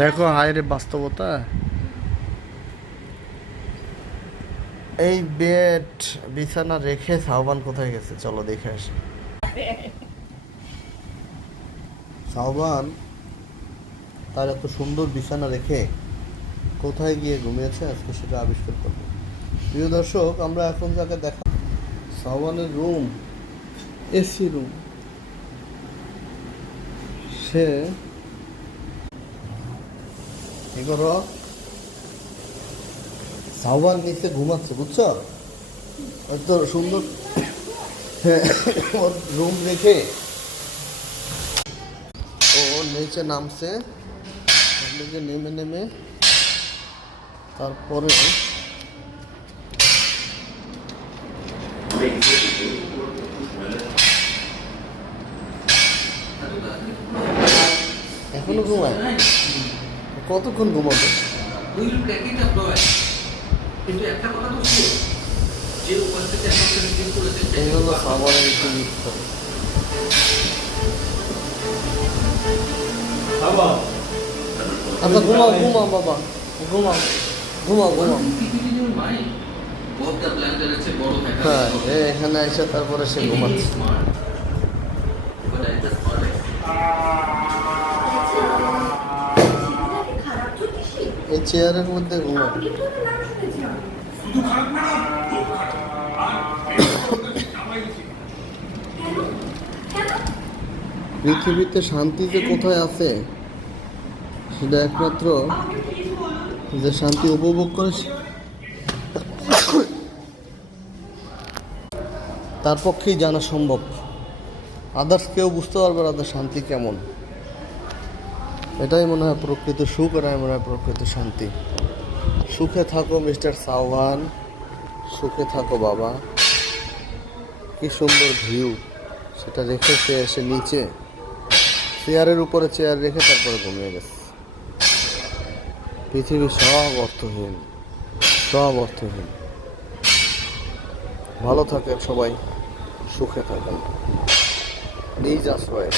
দেখো হায়রে বাস্তবতা। এই বেড বিছানা রেখে সাহবান কোথায় গেছে, চলো দেখে আসি। সাহবান তার এত সুন্দর বিছানা রেখে কোথায় গিয়ে ঘুমিয়েছে, আজকে সেটা আবিষ্কার করবো। প্রিয় দর্শক, আমরা এখন যাকে দেখা, সাহবানের রুম, এসি রুম, সে কি করো, সাহবান নিচে ঘুমাচ্ছে, বুঝছো? এত সুন্দর ওর রুম রেখে ও নিচে নামছে। নিচে নেমে নেমে তারপরে এখনো ঘুমায়? কতক্ষণ ঘুমাবে? এই হলো সাবানের একটু মিথ্যা। আচ্ছা ঘুমাও ঘুমাও বাবা, ঘুমাও ঘুমাও ঘুমাও। হ্যাঁ, এখানে এসে তারপরে সে ঘুমাচ্ছে। এই চেয়ারের মধ্যে ঘুমায়। পৃথিবীতে শান্তি যে কোথায় আছে, সেটা একমাত্র যে শান্তি উপভোগ করে তার পক্ষেই জানা সম্ভব। আদার্স কেউ বুঝতে পারবে না তাদের শান্তি কেমন। এটাই মনে হয় প্রকৃত সুখ, এটাই মনে হয় প্রকৃত শান্তি। সুখে থাকো মিস্টার সাওয়ান, সুখে থাকো বাবা। কি সুন্দর ভিউ, সেটা রেখে সে এসে নিচে চেয়ারের উপরে চেয়ার রেখে তারপরে ঘুমিয়ে গেছে। পৃথিবী সব অর্থহীন, সব অর্থহীন। ভালো থাকেন সবাই, সুখে থাকেন, নিজ আশ্রয়ে।